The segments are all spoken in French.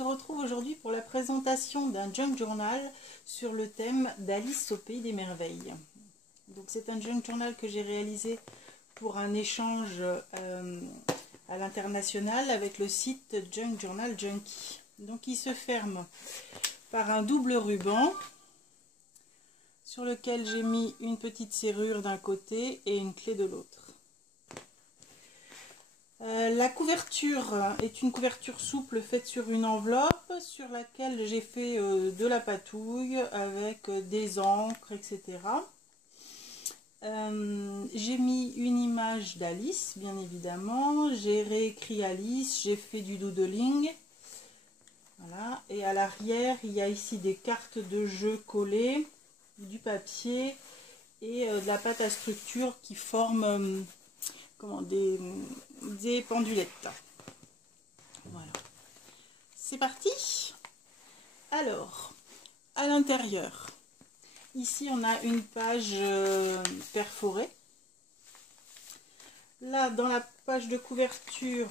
se retrouve aujourd'hui pour la présentation d'un junk journal sur le thème d'Alice au pays des merveilles. Donc c'est un junk journal que j'ai réalisé pour un échange à l'international avec le site Junk Journal Junkie. Donc il se ferme par un double ruban sur lequel j'ai mis une petite serrure d'un côté et une clé de l'autre. La couverture est une couverture souple faite sur une enveloppe sur laquelle j'ai fait de la patouille avec des encres, etc. J'ai mis une image d'Alice, bien évidemment. J'ai réécrit Alice, j'ai fait du doodling. Voilà. Et à l'arrière, il y a ici des cartes de jeu collées, du papier et de la pâte à structure qui forme des pendulettes. Voilà. C'est parti. Alors, à l'intérieur, ici on a une page perforée. Là, dans la page de couverture,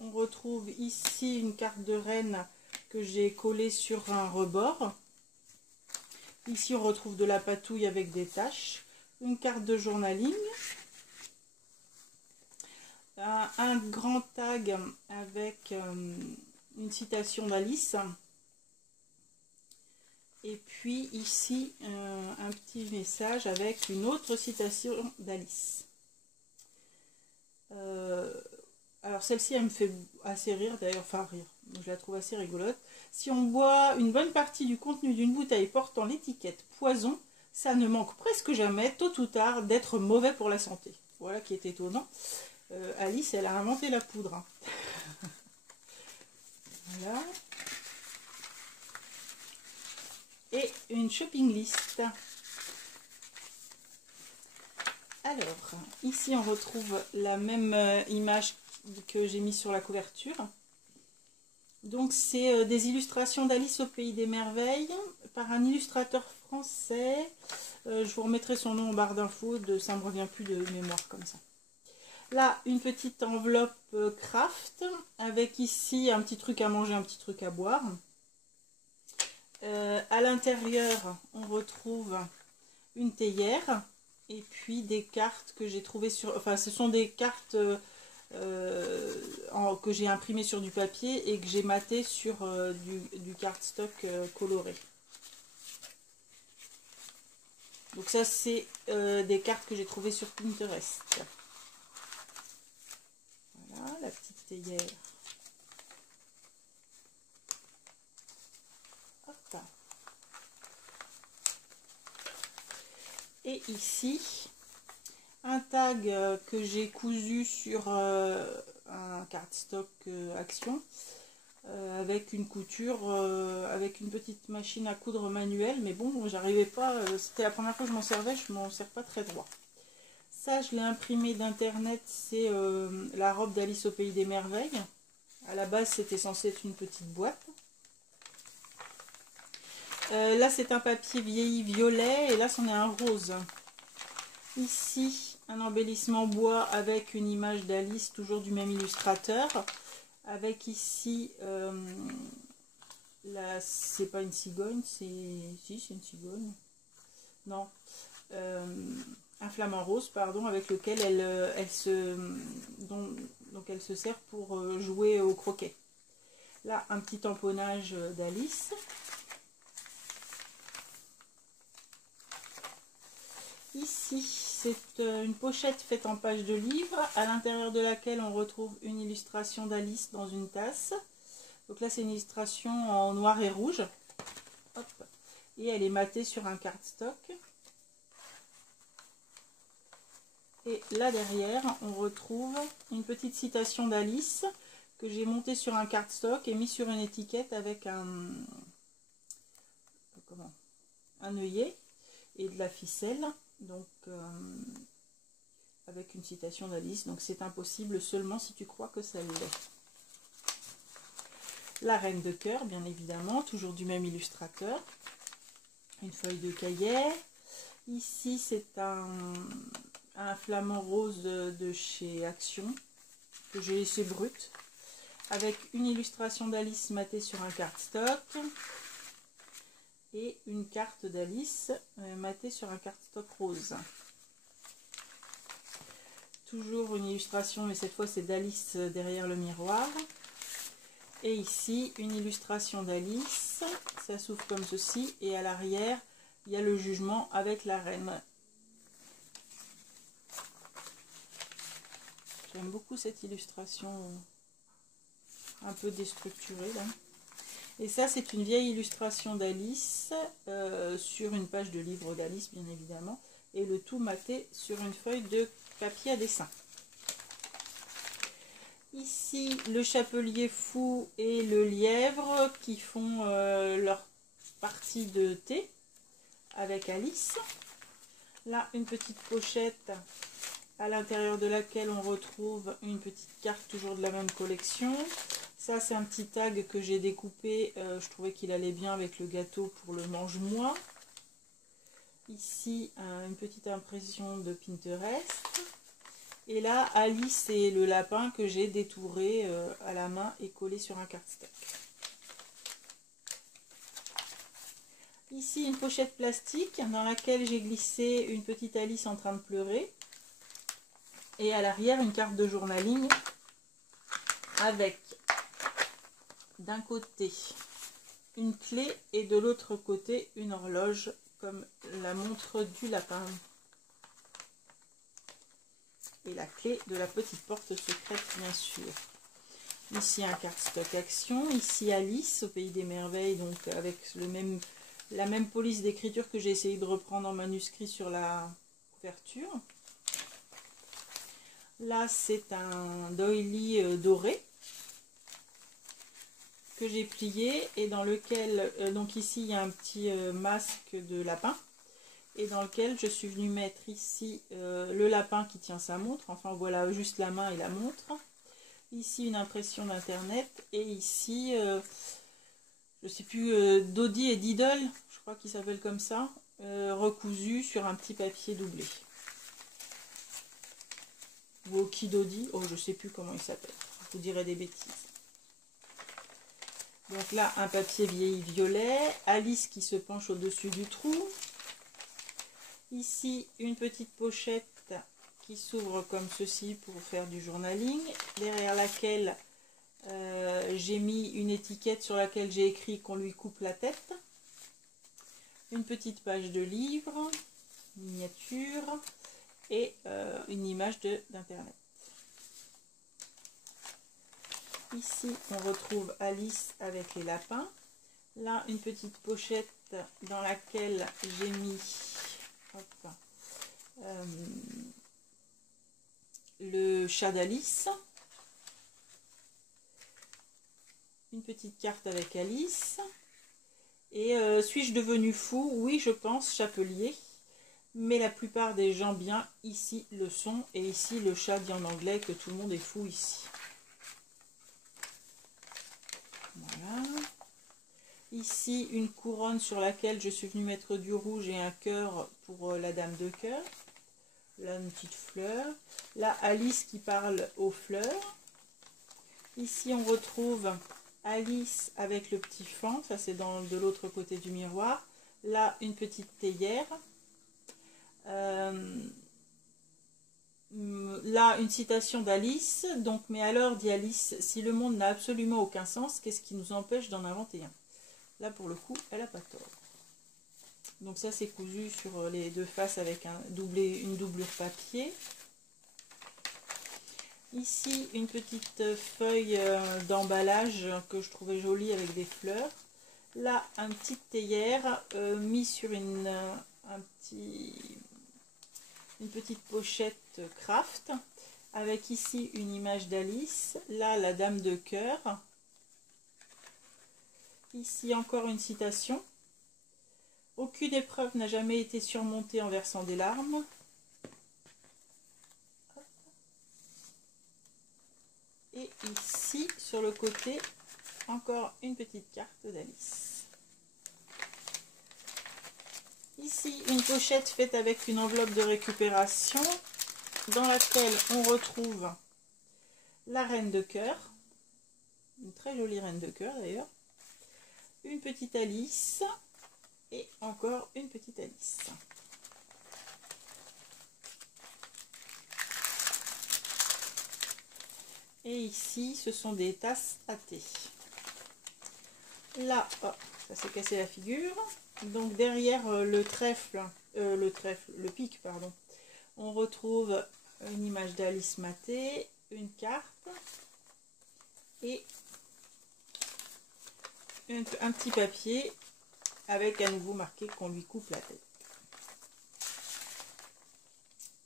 on retrouve ici une carte de reine que j'ai collée sur un rebord. Ici, on retrouve de la patouille avec des taches, une carte de journaling, un grand tag avec une citation d'Alice. Et puis ici, un petit message avec une autre citation d'Alice. Alors celle-ci, elle me fait assez rire d'ailleurs, enfin rire, je la trouve assez rigolote. Si on boit une bonne partie du contenu d'une bouteille portant l'étiquette poison, ça ne manque presque jamais, tôt ou tard, d'être mauvais pour la santé. Voilà qui est étonnant. Alice, elle a inventé la poudre. Hein. Voilà. Et une shopping list. Alors, ici on retrouve la même image que j'ai mis sur la couverture. Donc c'est des illustrations d'Alice au pays des merveilles par un illustrateur français. Je vous remettrai son nom en barre d'infos, ça ne me revient plus de mémoire comme ça. Là, une petite enveloppe craft avec ici un petit truc à manger, un petit truc à boire. À l'intérieur, on retrouve une théière et puis des cartes que j'ai trouvées sur... Enfin, ce sont des cartes que j'ai imprimées sur du papier et que j'ai maté sur du cardstock coloré. Donc ça, c'est des cartes que j'ai trouvées sur Pinterest. Voilà, la petite théière. Hop. Et ici, un tag que j'ai cousu sur un cardstock Action avec une couture, avec une petite machine à coudre manuelle. Mais bon, j'arrivais pas, c'était la première fois que je m'en servais, je m'en sers pas très droit. Ça, je l'ai imprimé d'internet, c'est la robe d'Alice au pays des merveilles. À la base, c'était censé être une petite boîte. Là, c'est un papier vieilli violet et là, c'en est un rose. Ici, un embellissement bois avec une image d'Alice, toujours du même illustrateur. Avec ici, c'est pas une cigogne, si, c'est une cigogne. Non. Un flamant rose, pardon, avec lequel elle se sert pour jouer au croquet. Là, un petit tamponnage d'Alice. Ici, c'est une pochette faite en page de livre, à l'intérieur de laquelle on retrouve une illustration d'Alice dans une tasse. Donc là, c'est une illustration en noir et rouge. Hop. Et elle est matée sur un cardstock. Et là derrière, on retrouve une petite citation d'Alice que j'ai montée sur un cardstock et mis sur une étiquette avec un œillet et de la ficelle. Donc, avec une citation d'Alice. Donc, c'est impossible seulement si tu crois que ça l'est. La reine de cœur, bien évidemment, toujours du même illustrateur. Une feuille de cahier. Ici, c'est un flamant rose de chez Action que j'ai laissé brut avec une illustration d'Alice matée sur un cardstock et une carte d'Alice matée sur un cardstock rose. Toujours une illustration, mais cette fois c'est d'Alice derrière le miroir. Et ici une illustration d'Alice, ça s'ouvre comme ceci et à l'arrière il y a le jugement avec la reine. J'aime beaucoup cette illustration un peu déstructurée là. Et ça c'est une vieille illustration d'Alice sur une page de livre d'Alice bien évidemment, et le tout maté sur une feuille de papier à dessin. Ici le chapelier fou et le lièvre qui font leur partie de thé avec Alice. Là une petite pochette à l'intérieur de laquelle on retrouve une petite carte toujours de la même collection. Ça c'est un petit tag que j'ai découpé, je trouvais qu'il allait bien avec le gâteau pour le mange-moi. Ici une petite impression de Pinterest. Et là Alice et le lapin que j'ai détouré à la main et collé sur un cardstock. Ici une pochette plastique dans laquelle j'ai glissé une petite Alice en train de pleurer. Et à l'arrière une carte de journaling avec d'un côté une clé et de l'autre côté une horloge comme la montre du lapin. Et la clé de la petite porte secrète bien sûr. Ici un cardstock action, ici Alice au pays des merveilles, donc avec la même police d'écriture que j'ai essayé de reprendre en manuscrit sur la couverture. Là c'est un doily doré que j'ai plié et dans lequel, donc ici il y a un petit masque de lapin et dans lequel je suis venue mettre ici le lapin qui tient sa montre, enfin voilà juste la main et la montre. Ici une impression d'internet et ici, je sais plus, Dodi et Diddle, je crois qu'il s'appelle comme ça, recousu sur un petit papier doublé. Ou Okidodi, oh je sais plus comment il s'appelle, je vous dirai des bêtises. Donc là un papier vieilli violet, Alice qui se penche au-dessus du trou. Ici une petite pochette qui s'ouvre comme ceci pour faire du journaling, derrière laquelle j'ai mis une étiquette sur laquelle j'ai écrit qu'on lui coupe la tête. Une petite page de livre, miniature et une image d'internet. Ici on retrouve Alice avec les lapins. Là une petite pochette dans laquelle j'ai mis le chat d'Alice. Une petite carte avec Alice. Et suis-je devenu fou? Oui, je pense, chapelier. Mais la plupart des gens bien ici le sont. Et ici le chat dit en anglais que tout le monde est fou ici. Voilà. Ici une couronne sur laquelle je suis venue mettre du rouge et un cœur pour la dame de cœur. Là une petite fleur. Là Alice qui parle aux fleurs. Ici on retrouve Alice avec le petit fan, ça c'est de l'autre côté du miroir. Là une petite théière. Là une citation d'Alice. Donc mais alors dit Alice, si le monde n'a absolument aucun sens, qu'est-ce qui nous empêche d'en inventer un? Là pour le coup elle n'a pas tort. Donc ça c'est cousu sur les deux faces avec une doublure papier. Ici une petite feuille d'emballage que je trouvais jolie avec des fleurs. Là un petit théière mis sur une petite pochette craft avec ici une image d'Alice. Là la dame de cœur. Ici encore une citation. Aucune épreuve n'a jamais été surmontée en versant des larmes. Et ici, sur le côté, encore une petite carte d'Alice. Ici, une pochette faite avec une enveloppe de récupération dans laquelle on retrouve la reine de cœur. une très jolie reine de cœur d'ailleurs, une petite Alice et encore une petite Alice. Et ici, ce sont des tasses à thé. Là, oh, ça s'est cassé la figure. Donc derrière le pic, pardon, on retrouve une image d'Alice matée, une carte et un petit papier avec à nouveau marqué qu'on lui coupe la tête.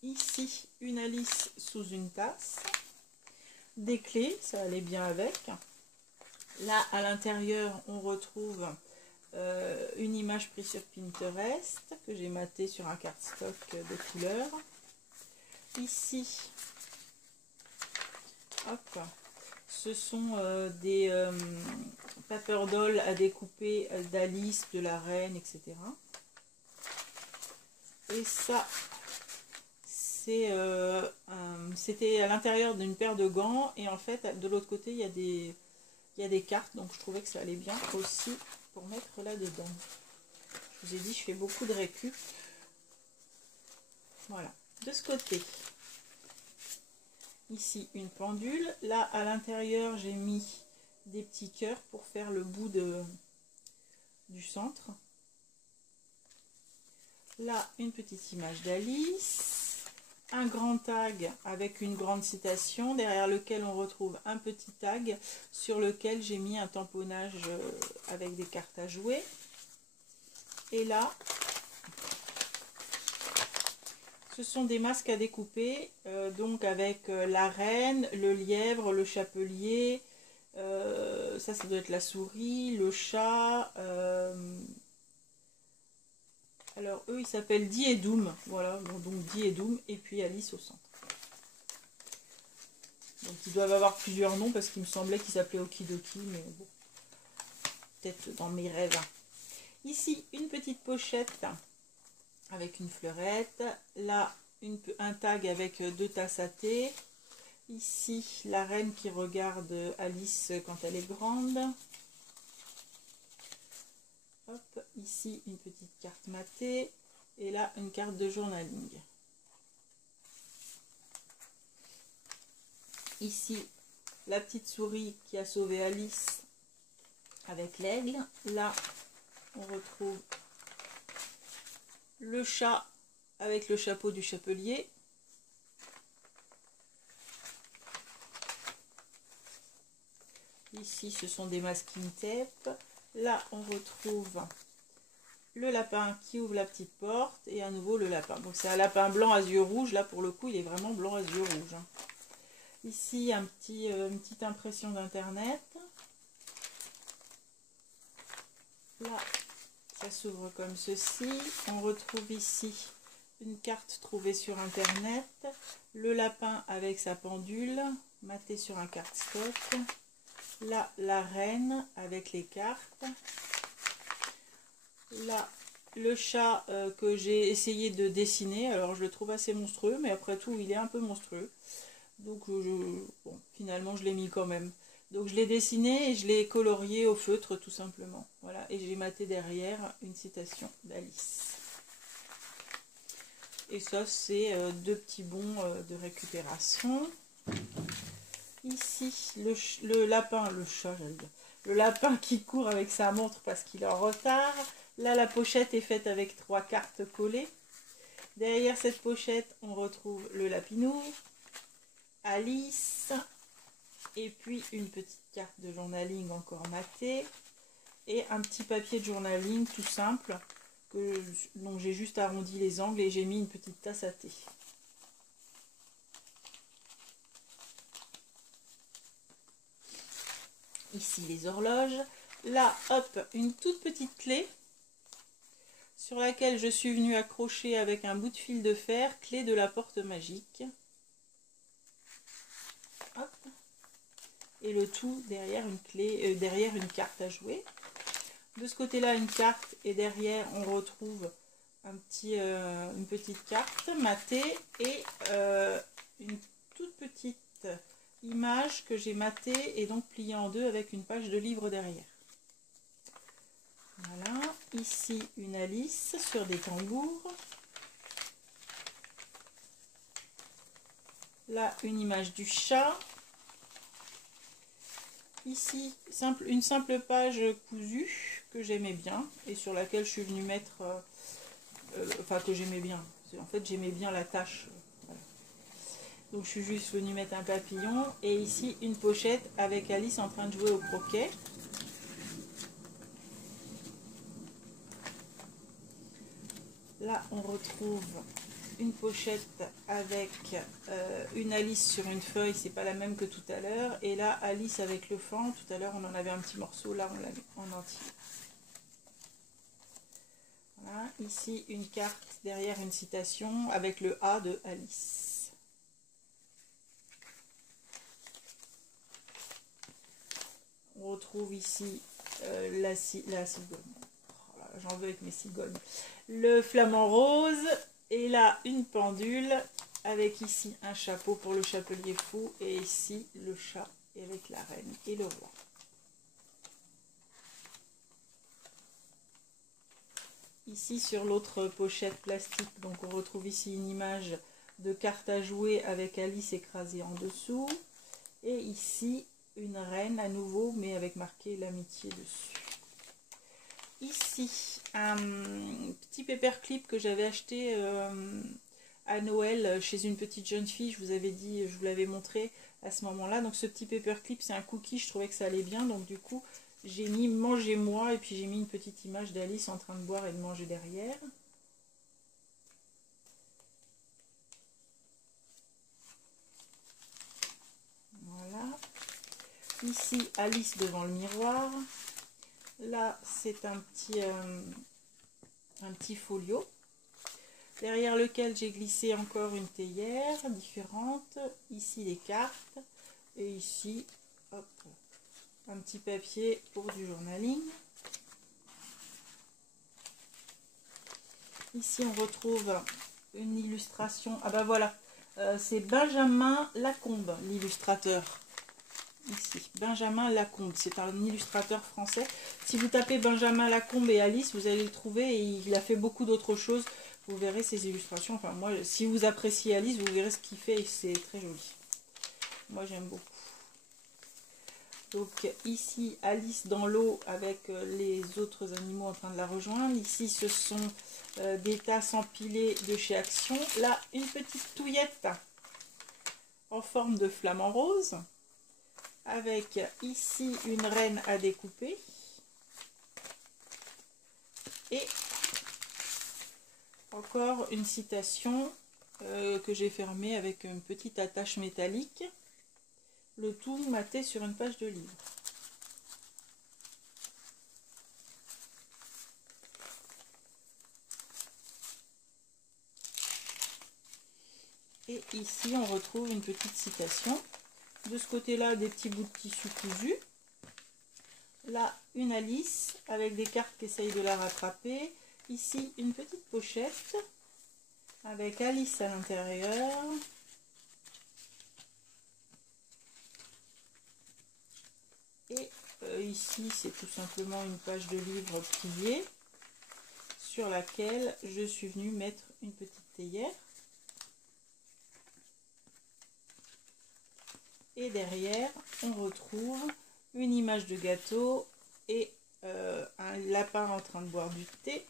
Ici, une Alice sous une tasse, des clés, ça allait bien avec. Là, à l'intérieur, on retrouve une image prise sur Pinterest que j'ai maté sur un cardstock de couleur. Ici, hop, ce sont des paper dolls à découper d'Alice, de la reine, etc. Et ça, c'était à l'intérieur d'une paire de gants. Et en fait, de l'autre côté, il y a des cartes. Donc, je trouvais que ça allait bien aussi pour mettre là-dedans. Je vous ai dit, je fais beaucoup de récup. Voilà. De ce côté, ici, une pendule. Là, à l'intérieur, j'ai mis des petits cœurs pour faire le bout du centre. Là, une petite image d'Alice. Un grand tag avec une grande citation, derrière lequel on retrouve un petit tag sur lequel j'ai mis un tamponnage avec des cartes à jouer. Et là, ce sont des masques à découper, donc avec la reine, le lièvre, le chapelier, ça doit être la souris, le chat, alors eux ils s'appellent Di et Doom, voilà, donc Di et Doom, et puis Alice au centre. Donc ils doivent avoir plusieurs noms parce qu'il me semblait qu'ils s'appelaient Okidoki, mais bon, peut-être dans mes rêves. Ici, une petite pochette avec une fleurette. Là, un tag avec 2 tasses à thé. Ici, la reine qui regarde Alice quand elle est grande. Hop, ici, une petite carte matée. Et là, une carte de journaling. Ici, la petite souris qui a sauvé Alice avec l'aigle. Là, on retrouve le chat avec le chapeau du chapelier. Ici, ce sont des masking tape. Là, on retrouve le lapin qui ouvre la petite porte et à nouveau le lapin. Donc, c'est un lapin blanc à yeux rouges. Là, pour le coup, il est vraiment blanc à yeux rouges. Ici, une petite impression d'internet. Là, ça s'ouvre comme ceci. On retrouve ici une carte trouvée sur internet. Le lapin avec sa pendule, maté sur un cardstock. Là, la reine avec les cartes. Là, le chat que j'ai essayé de dessiner. Alors, je le trouve assez monstrueux, mais après tout, il est un peu monstrueux. Donc, bon, finalement, je l'ai mis quand même. Donc, je l'ai dessiné et je l'ai colorié au feutre, tout simplement. Voilà, et j'ai maté derrière une citation d'Alice. Et ça, c'est 2 petits bons de récupération. Ici, le lapin, le chat, j'allais dire. Le lapin qui court avec sa montre parce qu'il est en retard. Là, la pochette est faite avec 3 cartes collées. Derrière cette pochette, on retrouve le lapinou, Alice, et puis une petite carte de journaling encore matée, et un petit papier de journaling tout simple, dont j'ai juste arrondi les angles et j'ai mis une petite tasse à thé. Ici les horloges. Là, hop, une toute petite clé sur laquelle je suis venue accrocher avec un bout de fil de fer, clé de la porte magique. Hop. Et le tout derrière une clé, derrière une carte à jouer. De ce côté-là, une carte et derrière, on retrouve une petite carte matée et une toute petite image que j'ai matée et donc pliée en deux avec une page de livre derrière. Voilà, ici une Alice sur des tambours. Là, une image du chat. Ici, une simple page cousue que j'aimais bien et sur laquelle je suis venue mettre, enfin que j'aimais bien. En fait, j'aimais bien la tâche. Voilà. Donc, je suis juste venue mettre un papillon et ici une pochette avec Alice en train de jouer au croquet. Là, on retrouve une pochette avec une Alice sur une feuille, c'est pas la même que tout à l'heure. Et là, Alice avec le fan, tout à l'heure on en avait un petit morceau, là on l'a mis en entier. Voilà, ici une carte derrière une citation avec le A de Alice. On retrouve ici la cigogne. Oh j'en veux avec mes cigognes. Le flamant rose. Et là, une pendule avec ici un chapeau pour le chapelier fou et ici le chat avec la reine et le roi. Ici sur l'autre pochette plastique, donc on retrouve ici une image de carte à jouer avec Alice écrasée en dessous. Et ici une reine à nouveau mais avec marqué l'amitié dessus. Ici, un petit paperclip que j'avais acheté à Noël chez une petite jeune fille. Je vous avais dit, je vous l'avais montré à ce moment-là. Donc ce petit paperclip, c'est un cookie, je trouvais que ça allait bien. Donc du coup, j'ai mis mangez-moi et puis j'ai mis une petite image d'Alice en train de boire et de manger derrière. Voilà. Ici, Alice devant le miroir. Là, c'est un petit folio, derrière lequel j'ai glissé encore une théière différente. Ici, les cartes. Et ici, hop, un petit papier pour du journaling. Ici, on retrouve une illustration. Ah bah voilà, c'est Benjamin Lacombe, l'illustrateur. Ici, Benjamin Lacombe, c'est un illustrateur français. Si vous tapez Benjamin Lacombe et Alice, vous allez le trouver et il a fait beaucoup d'autres choses. Vous verrez ses illustrations. Enfin, moi, si vous appréciez Alice, vous verrez ce qu'il fait et c'est très joli. Moi, j'aime beaucoup. Donc, ici, Alice dans l'eau avec les autres animaux en train de la rejoindre. Ici, ce sont des tasses empilées de chez Action. Là, une petite touillette en forme de flamant rose. Avec ici une reine à découper et encore une citation que j'ai fermée avec une petite attache métallique, le tout maté sur une page de livre. Et ici on retrouve une petite citation. De ce côté-là, des petits bouts de tissu cousu. Là, une Alice avec des cartes qui essayent de la rattraper. Ici, une petite pochette avec Alice à l'intérieur. Et ici, c'est tout simplement une page de livre pliée sur laquelle je suis venue mettre une petite théière. Et derrière, on retrouve une image de gâteau et un lapin en train de boire du thé.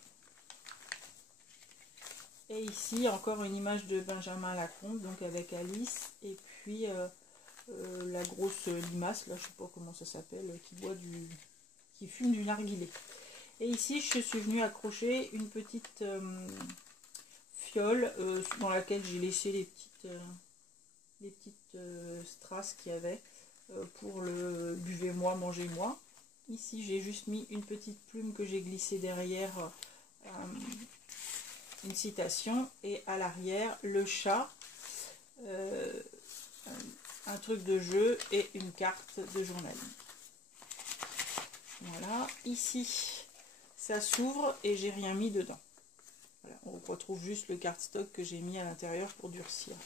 Et ici, encore une image de Benjamin Lacombe, donc avec Alice. Et puis, la grosse limace, là, je sais pas comment ça s'appelle, qui fume du narguilé. Et ici, je suis venue accrocher une petite fiole dans laquelle j'ai laissé les petites strass qu'il y avait pour le buvez-moi, mangez-moi. Ici, j'ai juste mis une petite plume que j'ai glissée derrière une citation et à l'arrière, le chat, un truc de jeu et une carte de journaling. Voilà, ici, ça s'ouvre et j'ai rien mis dedans. Voilà, on retrouve juste le cardstock que j'ai mis à l'intérieur pour durcir.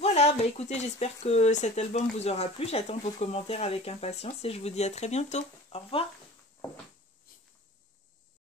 Voilà, bah écoutez, j'espère que cet album vous aura plu. J'attends vos commentaires avec impatience et je vous dis à très bientôt. Au revoir.